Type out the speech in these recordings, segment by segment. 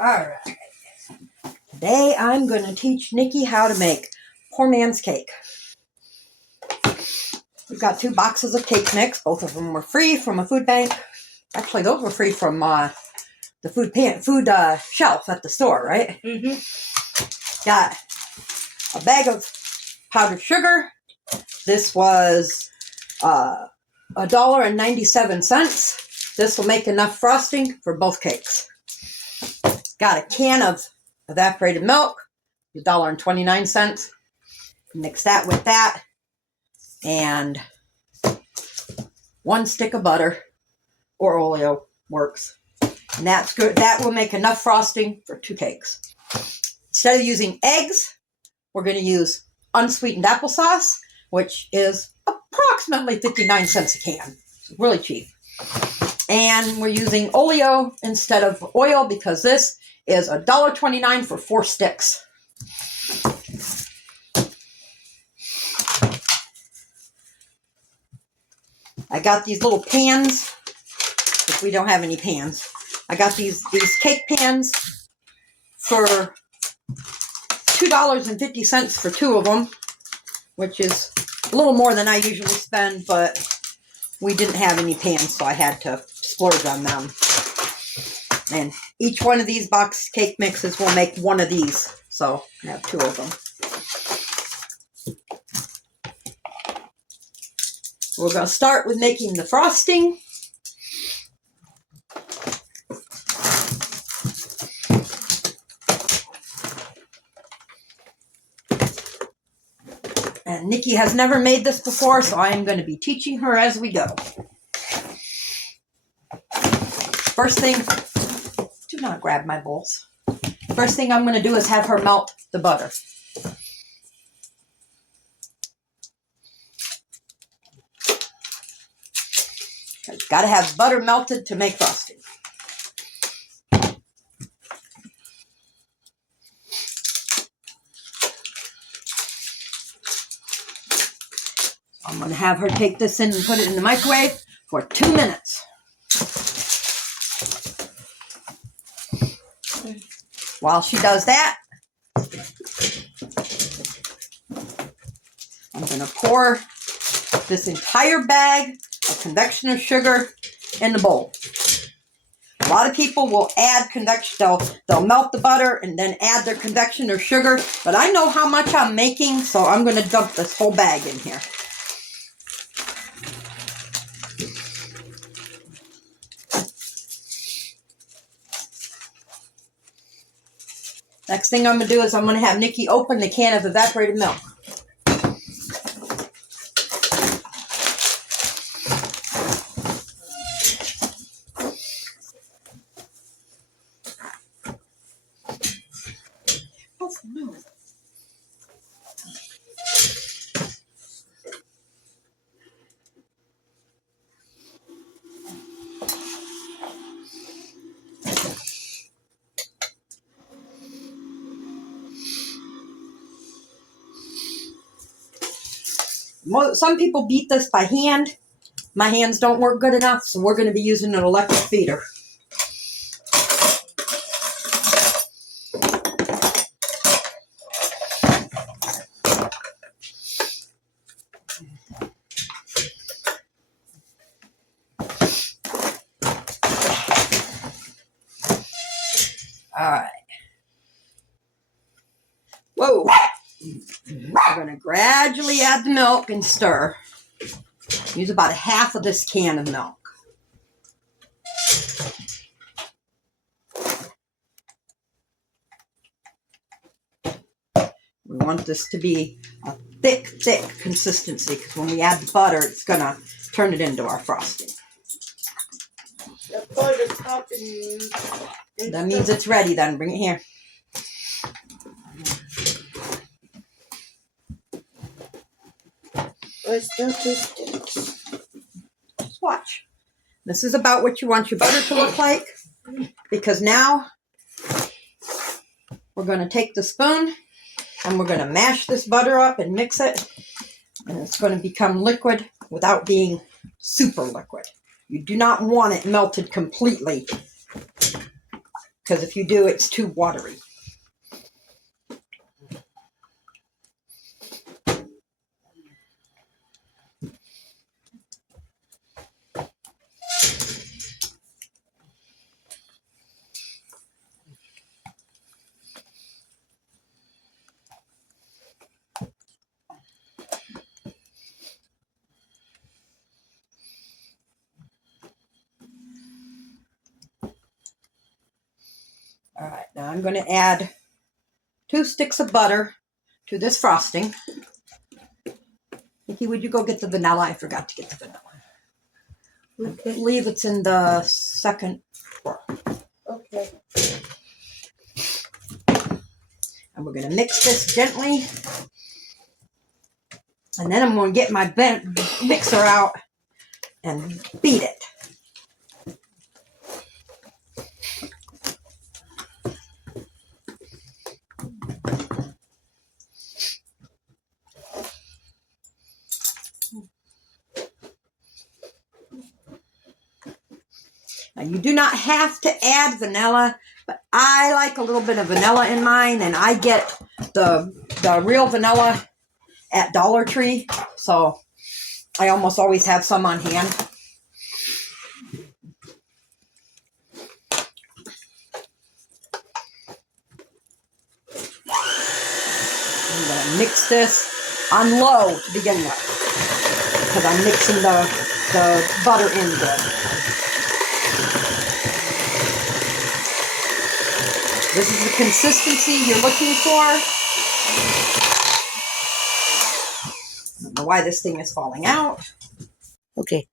Alright. Today I'm going to teach Nikki how to make poor man's cake. We've got 2 boxes of cake mix. Both of them were free from a food bank. Actually, those were free from the food shelf at the store, right? Mm-hmm. Got a bag of powdered sugar. This was $1.97. This will make enough frosting for both cakes. Got a can of evaporated milk, $1.29. Mix that with that, and 1 stick of butter or Oleo works. And that's good. That will make enough frosting for 2 cakes. Instead of using eggs, we're going to use unsweetened applesauce, which is approximately 59 cents a can. It's really cheap. And we're using Oleo instead of oil because this is $1.29 for 4 sticks. I got these little pans, if we don't have any pans. I got these cake pans for $2.50 for 2 of them, which is a little more than I usually spend, but we didn't have any pans, so I had to splurge on them. And each one of these box cake mixes will make 1 of these, so I have 2 of them. We're going to start with making the frosting. And Nikki has never made this before, so I am going to be teaching her as we go. First thing, do not grab my bowls. First thing I'm going to do is have her melt the butter. You've got to have butter melted to make frosting. I'm going to have her take this in and put it in the microwave for 2 minutes. While she does that, I'm going to pour this entire bag of convection sugar in the bowl. A lot of people will add convection, they'll melt the butter and then add their convection or sugar, but I know how much I'm making, so I'm going to dump this whole bag in here. Next thing I'm going to do is I'm going to have Nikki open the can of evaporated milk. Some people beat this by hand. My hands don't work good enough, so we're going to be using an electric beater. All right. Whoa. We're going to gradually add the milk and stir. Use about 1/2 of this can of milk. We want this to be a thick consistency because when we add the butter, it's going to turn it into our frosting. The butter's popping. That means it's ready then. Bring it here. It's still 2 sticks. Just watch. This is about what you want your butter to look like, because now we're going to take the spoon and we're going to mash this butter up and mix it, and it's going to become liquid without being super liquid. You do not want it melted completely, because if you do, it's too watery. All right, now I'm going to add 2 sticks of butter to this frosting. Nikki, would you go get the vanilla? I forgot to get the vanilla. Okay. I believe it's in the second drawer. Okay. And we're going to mix this gently. And then I'm going to get my mixer out and beat it. Now, you do not have to add vanilla, but I like a little bit of vanilla in mine, and I get the real vanilla at Dollar Tree, so I almost always have some on hand. I'm going to mix this on low to begin with, because I'm mixing the butter in good. This is the consistency you're looking for. I don't know why this thing is falling out. Okay.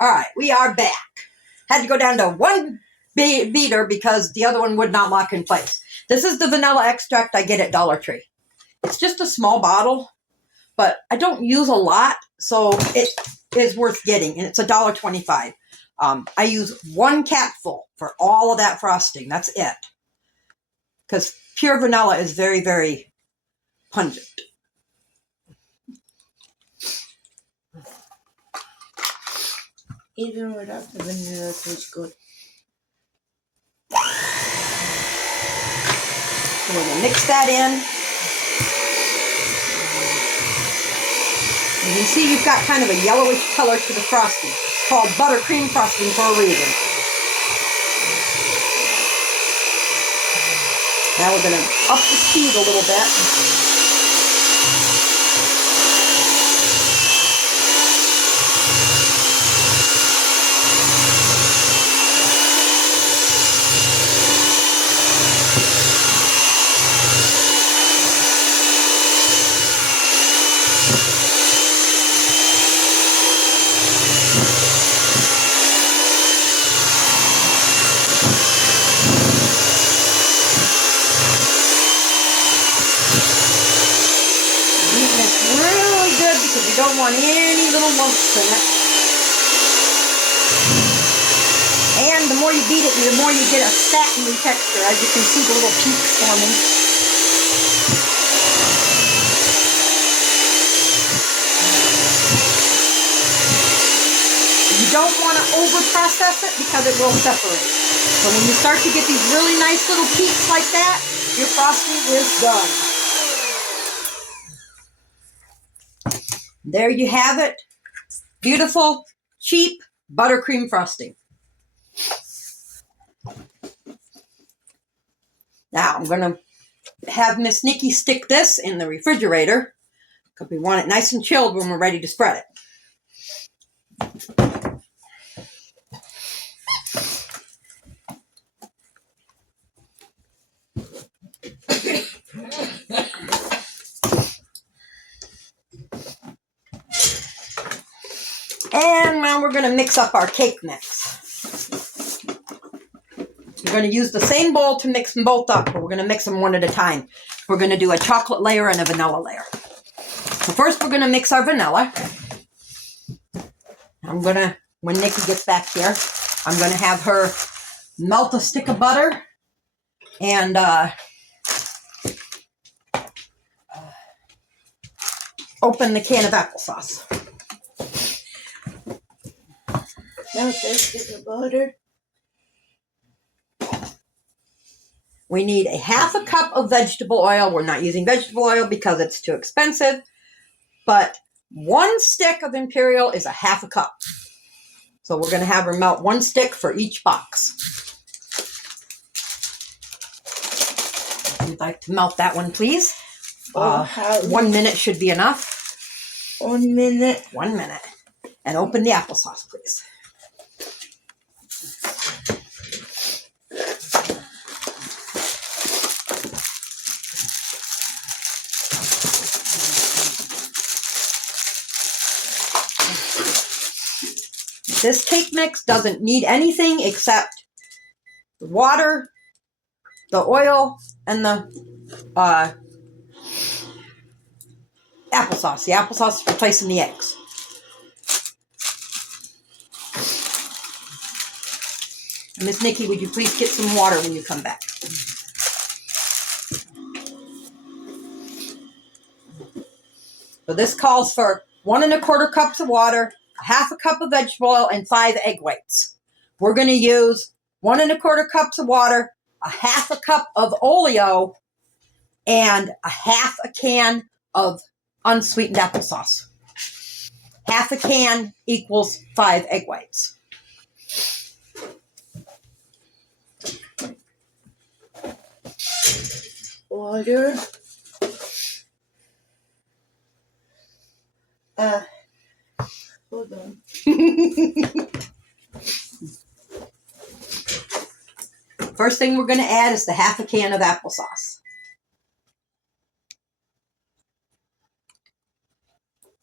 All right, we are back. Had to go down to one beater because the other one would not lock in place. This is the vanilla extract I get at Dollar Tree. It's just a small bottle, but I don't use a lot, so it is worth getting, and it's $1.25. I use 1 capful for all of that frosting. That's it. Because pure vanilla is very, very pungent. Even without the vanilla, it tastes good. So we're going to mix that in. You can see you've got kind of a yellowish color to the frosting. It's called buttercream frosting for a reason. Now we're going to up the speed a little bit. You don't want any little lumps in it. And the more you beat it, the more you get a satiny texture. As you can see, the little peaks forming. You don't want to over-process it because it will separate. So when you start to get these really nice little peaks like that, your frosting is done. There you have it. Beautiful, cheap buttercream frosting. Now I'm going to have Miss Nikki stick this in the refrigerator because we want it nice and chilled when we're ready to spread it. And now we're going to mix up our cake mix. We're going to use the same bowl to mix them both up, but we're going to mix them one at a time. We're going to do a chocolate layer and a vanilla layer. So first we're going to mix our vanilla. I'm going to, when Nikki gets back here, I'm going to have her melt a stick of butter and open the can of applesauce. Melt a stick of butter. We need a half a cup of vegetable oil. We're not using vegetable oil because it's too expensive, but 1 stick of Imperial is a half a cup. So we're going to have her melt 1 stick for each box. If you'd like to melt that one, please. 1 minute should be enough. 1 minute. 1 minute. And open the applesauce, please. This cake mix doesn't need anything except the water, the oil, and the applesauce. The applesauce is replacing the eggs. And Miss Nikki, would you please get some water when you come back? So this calls for 1 1/4 cups of water, a half a cup of vegetable oil, and 5 egg whites. We're going to use 1 1/4 cups of water, a half a cup of oleo, and a half a can of unsweetened applesauce. Half a can equals 5 egg whites. Water. Hold on. First thing we're going to add is the half a can of applesauce.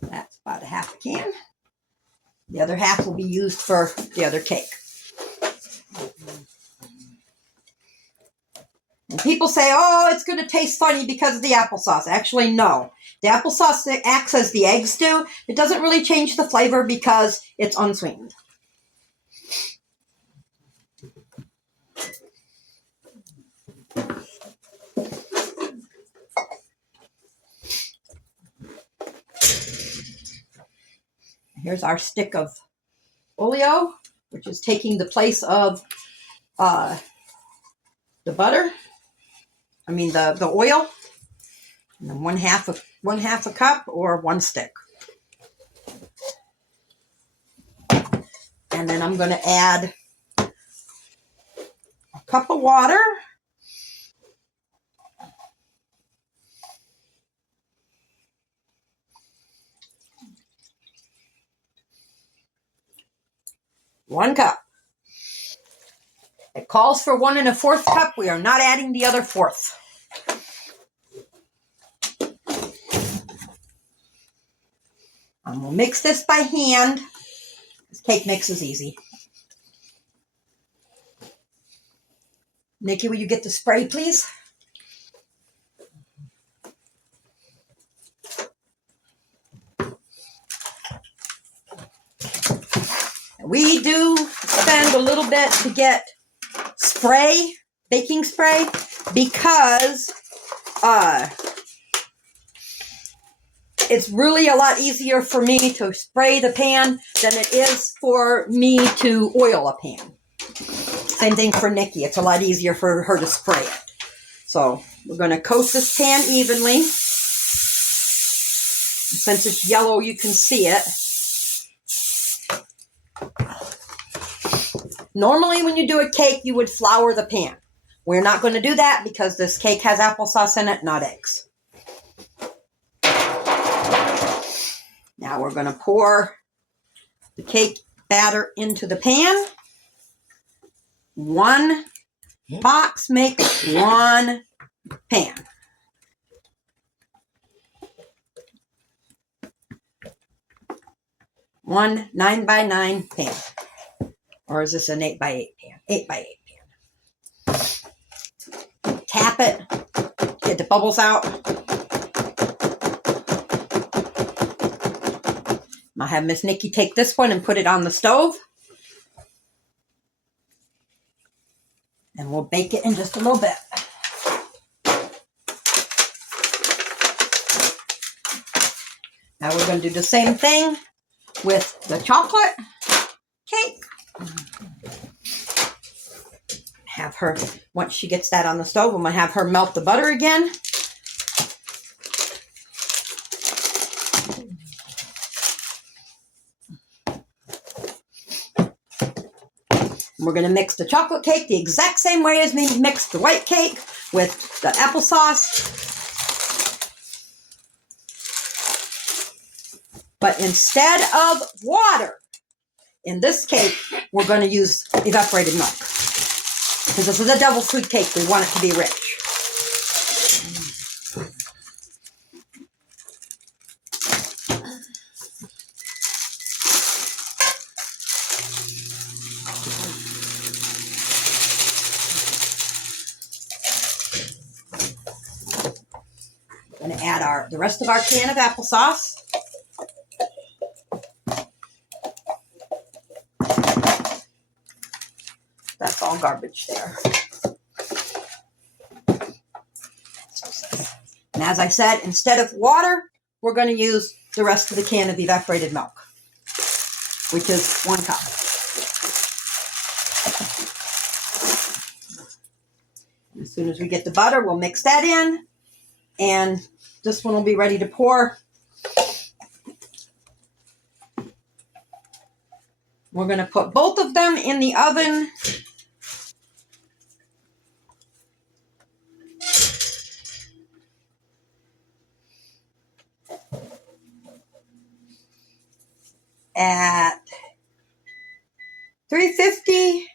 That's about a half a can. The other half will be used for the other cake. And people say, oh, it's going to taste funny because of the applesauce. Actually, no. The applesauce acts as the eggs do. It doesn't really change the flavor because it's unsweetened. Here's our stick of oleo, which is taking the place of the butter. The oil. And then one half a cup or 1 stick. And then I'm going to add a cup of water. One cup. It calls for 1 1/4 cup. We are not adding the other 1/4. And we'll mix this by hand. This cake mix is easy. Nikki, will you get the spray, please? We do spend a little bit to get spray, baking spray, because it's really a lot easier for me to spray the pan than it is for me to oil a pan. Same thing for Nikki. It's a lot easier for her to spray it. So we're going to coat this pan evenly. Since it's yellow, you can see it. Normally, when you do a cake, you would flour the pan. We're not going to do that because this cake has applesauce in it, not eggs. Now we're going to pour the cake batter into the pan. 1 box makes 1 pan. One 9x9 pan. Or is this an 8x8 pan? 8x8 pan. Tap it. Get the bubbles out. I'll have Miss Nikki take this one and put it on the stove. And we'll bake it in just a little bit. Now we're going to do the same thing with the chocolate cake. have her, once she gets that on the stove, I'm going to have her melt the butter again. We're going to mix the chocolate cake the exact same way as we mixed the white cake with the applesauce. But instead of water, in this cake, we're going to use evaporated milk. Because this is a devil food cake, we want it to be rich. We're going to add the rest of our can of applesauce. That's all garbage there. And as I said, instead of water, we're going to use the rest of the can of evaporated milk, which is 1 cup. And as soon as we get the butter, we'll mix that in, and this one will be ready to pour. We're going to put both of them in the oven. At 350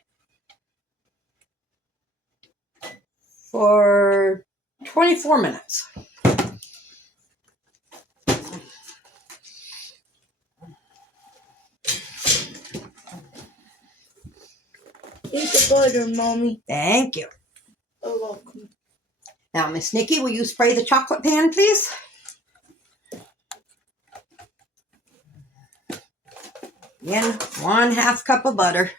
for 24 minutes. Eat the butter, Mommy. Thank you. You're welcome. Now, Miss Nikki, will you spray the chocolate pan, please? Again, 1/2 cup of butter.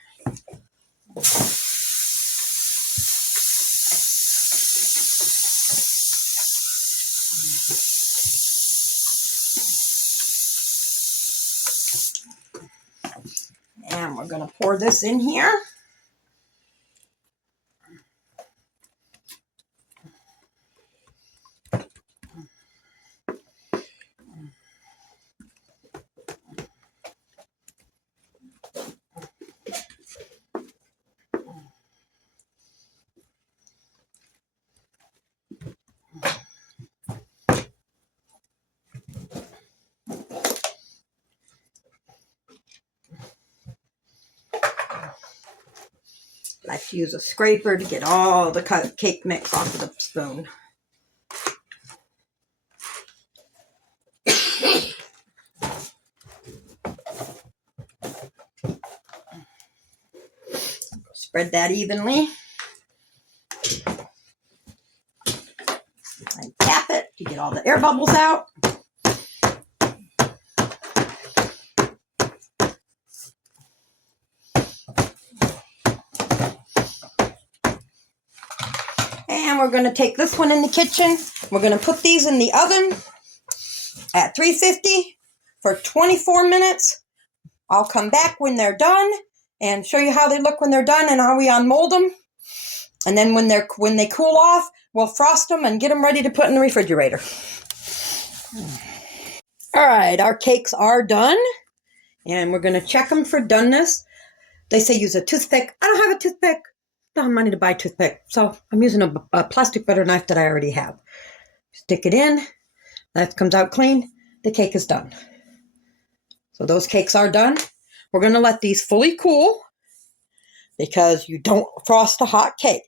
And we're going to pour this in here. I like to use a scraper to get all the cake mix off of the spoon. Spread that evenly. And tap it to get all the air bubbles out. And we're going to take this one in the kitchen. We're going to put these in the oven at 350 for 24 minutes. I'll come back when they're done and show you how they look when they're done and how we unmold them. And then when they cool off, we'll frost them and get them ready to put in the refrigerator. All right, our cakes are done. And we're going to check them for doneness. They say use a toothpick. I don't have a toothpick. I don't have money to buy a toothpick. So I'm using a plastic butter knife that I already have. Stick it in. That comes out clean. The cake is done. So those cakes are done. We're going to let these fully cool because you don't frost a hot cake.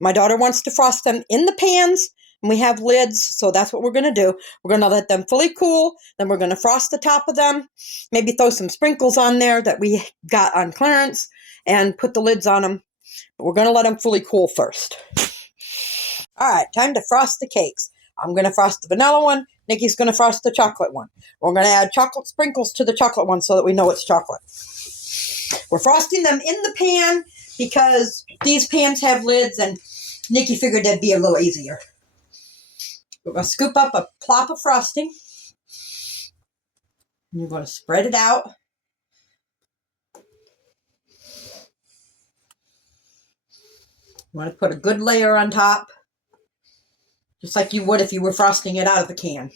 My daughter wants to frost them in the pans, and we have lids, so that's what we're going to do. We're going to let them fully cool, then we're going to frost the top of them, maybe throw some sprinkles on there that we got on clearance, and put the lids on them. But we're going to let them fully cool first. All right, time to frost the cakes. I'm going to frost the vanilla one. Nikki's going to frost the chocolate one. We're going to add chocolate sprinkles to the chocolate one so that we know it's chocolate. We're frosting them in the pan because these pans have lids, and Nikki figured that'd be a little easier. We're going to scoop up a plop of frosting. And you're going to spread it out. You want to put a good layer on top, just like you would if you were frosting it out of the can.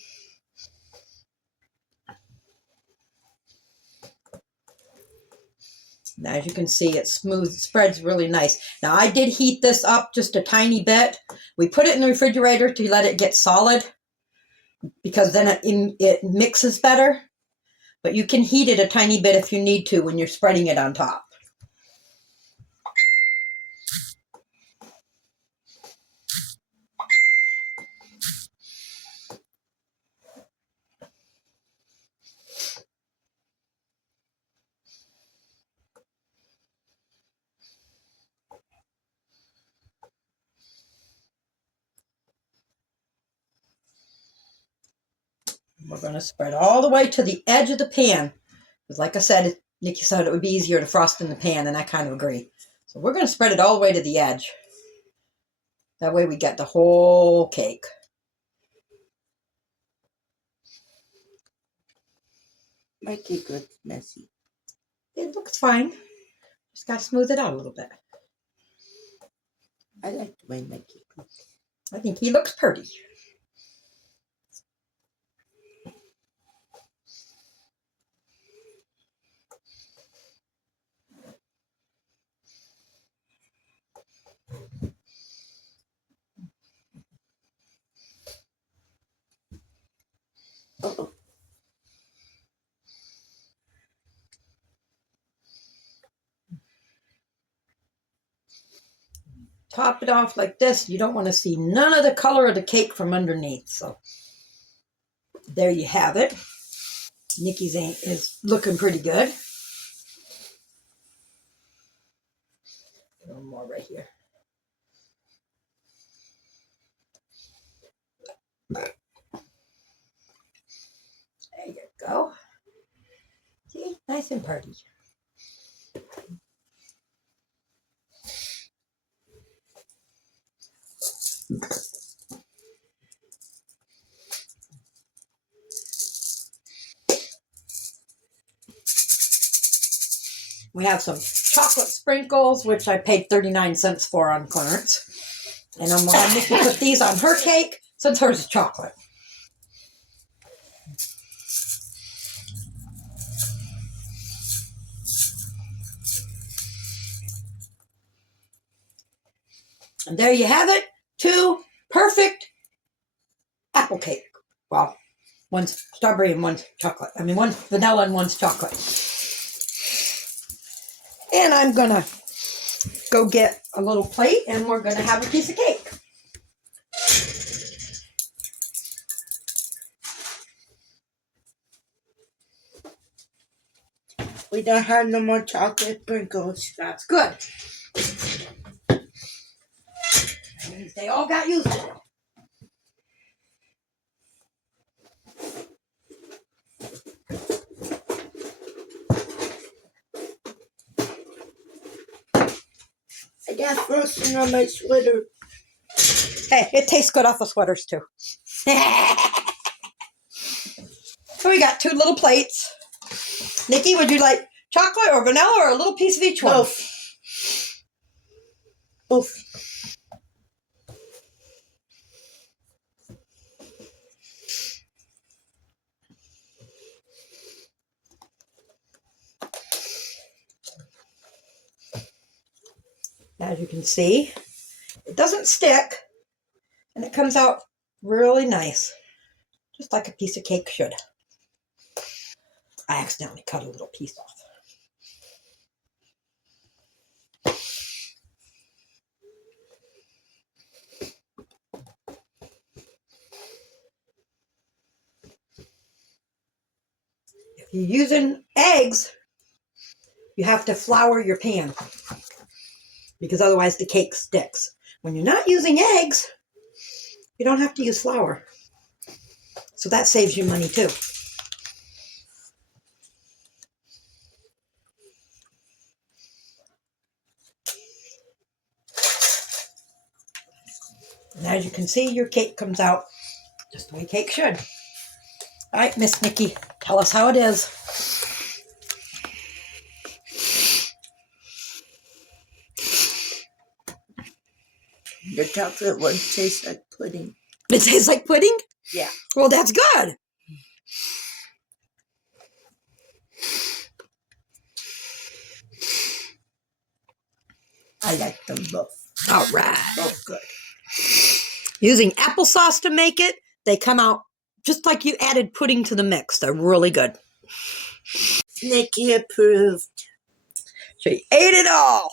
Now, as you can see, it's smooth, spreads really nice. Now, I did heat this up just a tiny bit. We put it in the refrigerator to let it get solid because then it mixes better. But you can heat it a tiny bit if you need to when you're spreading it on top. We're going to spread all the way to the edge of the pan. Because like I said, Nikki said it would be easier to frost in the pan, and I kind of agree. So we're going to spread it all the way to the edge. That way we get the whole cake. My cake looks messy. It looks fine. Just got to smooth it out a little bit. I like the way my cake looks. I think he looks pretty. Uh-oh. Top it off like this. You don't want to see none of the color of the cake from underneath. So there you have it. Nikki's is looking pretty good. A little more right here. There you go. See, nice and pretty. We have some chocolate sprinkles, which I paid 39 cents for on clearance. And I'm going to Nikki put these on her cake since hers is chocolate. And there you have it. 2 perfect apple cake. Well, one's strawberry and one's chocolate. I mean, one's vanilla and one's chocolate. And I'm going to go get a little plate and we're going to have a piece of cake. We don't have no more chocolate sprinkles. That's good. That means they all got used to it. I got frosting on my sweater. Hey, it tastes good off of sweaters too. So we got 2 little plates. Nikki, would you like chocolate or vanilla or a little piece of each one? Both. Both. As you can see, it doesn't stick and it comes out really nice, just like a piece of cake should. I accidentally cut a little piece off. If you're using eggs, you have to flour your pan because otherwise the cake sticks. When you're not using eggs, you don't have to use flour. So that saves you money too. And as you can see, your cake comes out just the way cake should. All right, Miss Nikki, tell us how it is. The chocolate one tastes like pudding. It tastes like pudding? Yeah. Well, that's good. I like them both. All right. Both good. Using applesauce to make it, they come out just like you added pudding to the mix. They're really good. Nikki approved. She ate it all.